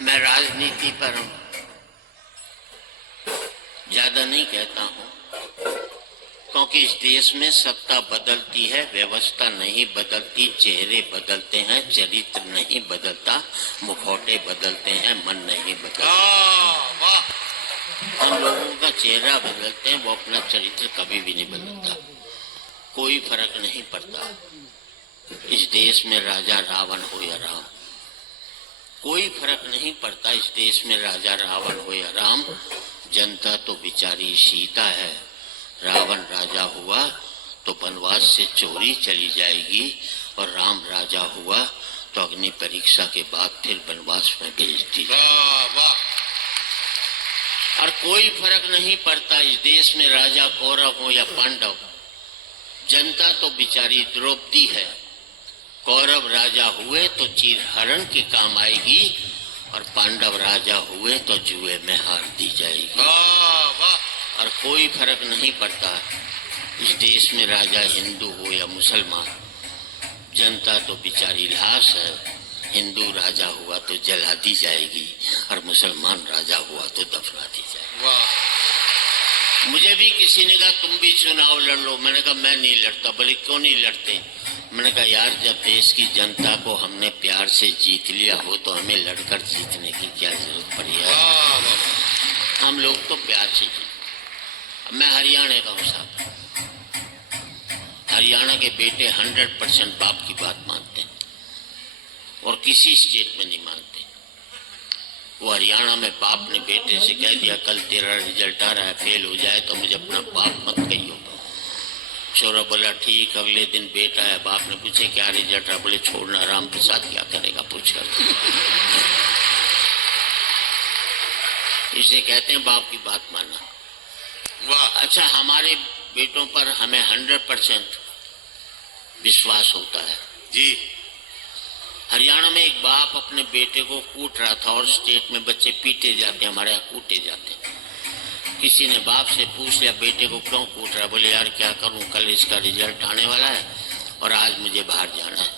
मैं राजनीति पर ज्यादा नहीं कहता हूं, क्योंकि इस देश में सत्ता बदलती है, व्यवस्था नहीं बदलती। चेहरे बदलते हैं, चरित्र नहीं बदलता। मुखौटे बदलते हैं, मन नहीं बदलता। हम लोगों का चेहरा बदलते हैं, वो अपना चरित्र कभी भी नहीं बदलता। कोई फर्क नहीं पड़ता इस देश में राजा रावण हो या राम। कोई फर्क नहीं पड़ता इस देश में राजा रावण हो या राम। जनता तो बेचारी सीता है। रावण राजा हुआ तो वनवास से चोरी चली जाएगी, और राम राजा हुआ तो अग्नि परीक्षा के बाद फिर वनवास में भेज दी। और कोई फर्क नहीं पड़ता इस देश में राजा कौरव हो या पांडव। जनता तो बेचारी द्रौपदी है। कौरव राजा हुए तो चीरहरण के काम आएगी, और पांडव राजा हुए तो जुए में हार दी जाएगी। और कोई फर्क नहीं पड़ता इस देश में राजा हिंदू हो या मुसलमान। जनता तो बेचारी लाश है। हिंदू राजा हुआ तो जला दी जाएगी, और मुसलमान राजा हुआ तो दफना दी जाएगी। मुझे भी किसी ने कहा तुम भी चुनाव लड़ लो। मैंने कहा मैं नहीं लड़ता। बोले क्यों नहीं लड़ते? मैंने कहा यार, जब देश की जनता को हमने प्यार से जीत लिया हो तो हमें लड़कर जीतने की क्या जरूरत पड़ी है? हम लोग तो प्यार से जीते। मैं हरियाणा का हूँ साहब। हरियाणा के बेटे 100% बाप की बात मानते हैं, और किसी स्टेट में नहीं मानते। वो हरियाणा में बाप ने बेटे से कह दिया कल तेरा रिजल्ट आ रहा है, फेल हो जाए तो मुझे अपना बाप मत कहियो। छोरा बोला ठीक। अगले दिन बेटा है, बाप ने पूछे क्या रिजल्ट है? बोले छोड़ना, राम प्रसाद क्या करेगा पूछकर। इसे कहते हैं बाप की बात मानना। वाह। अच्छा, हमारे बेटों पर हमें 100% विश्वास होता है जी। हरियाणा में एक बाप अपने बेटे को कूट रहा था, और स्टेट में बच्चे पीटे जाते, हमारे यहाँ कूटे जाते। किसी ने बाप से पूछ लिया बेटे को क्यों कूट रहा? बोले यार क्या करूं, कल इसका रिजल्ट आने वाला है और आज मुझे बाहर जाना है।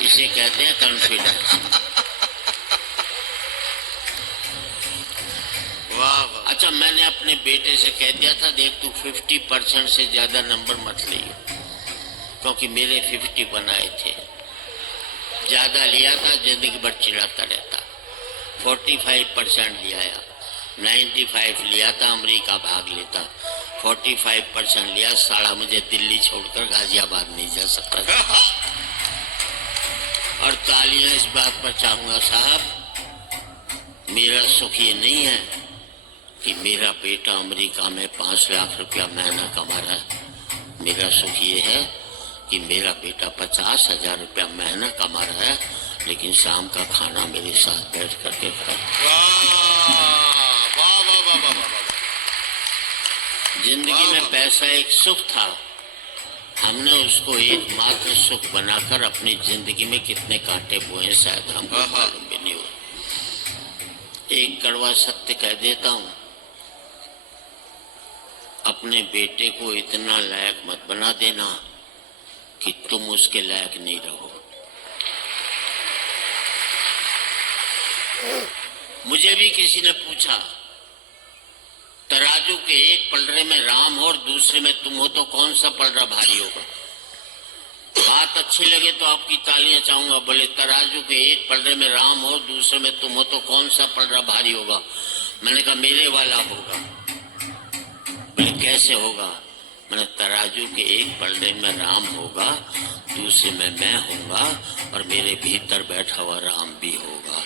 इसे कहते हैं कॉन्फिडेंस। वाह। अच्छा, मैंने अपने बेटे से कह दिया था देख तू 50% से ज्यादा नंबर मत लियो, क्योंकि मेरे 50 बनाए थे। ज्यादा लिया था जिंदगी भर चिढ़ाता रहता। 45% लिया, 95 लिया था, अमेरिका भाग लेता। 45% लिया, साला मुझे दिल्ली छोड़कर गाजियाबाद नहीं जा सकता। और तालियां इस बात पर चाहूंगा साहब, मेरा सुख ये नहीं है कि मेरा बेटा अमेरिका में 5 लाख रुपया महीना कमा रहा है। मेरा सुख ये है कि मेरा बेटा 50,000 रुपया महीना कमा रहा है, लेकिन शाम का खाना मेरे साथ बैठ करके खाए। जिंदगी में पैसा एक सुख था, हमने उसको एकमात्र सुख बनाकर अपनी जिंदगी में कितने कांटे बोए शायद हमको मालूम भी नहीं हो। एक कड़वा सत्य कह देता हूँ, अपने बेटे को इतना लायक मत बना देना कि तुम उसके लायक नहीं रहो। मुझे भी किसी ने पूछा तराजू के एक पलड़े में राम हो और दूसरे में तुम हो तो कौन सा पलड़ा भारी होगा? बात अच्छी लगे तो आपकी तालियां चाहूंगा। बोले तराजू के एक पलड़े में राम हो दूसरे में तुम हो तो कौन सा पलड़ा भारी होगा? मैंने कहा मेरे वाला होगा। बोले कैसे होगा? मैंने तराजू के एक पलड़े में राम होगा, दूसरे में मैं होऊंगा, और मेरे भीतर बैठा हुआ राम भी होगा।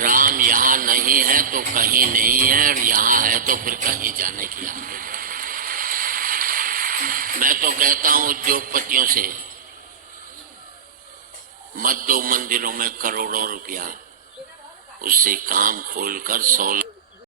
राम यहाँ नहीं है तो कहीं नहीं है, और यहाँ है तो फिर कहीं जाने की आदत। मैं तो कहता हूँ उद्योगपतियों से मत दो मंदिरों में करोड़ों रुपया, उससे काम खोलकर 100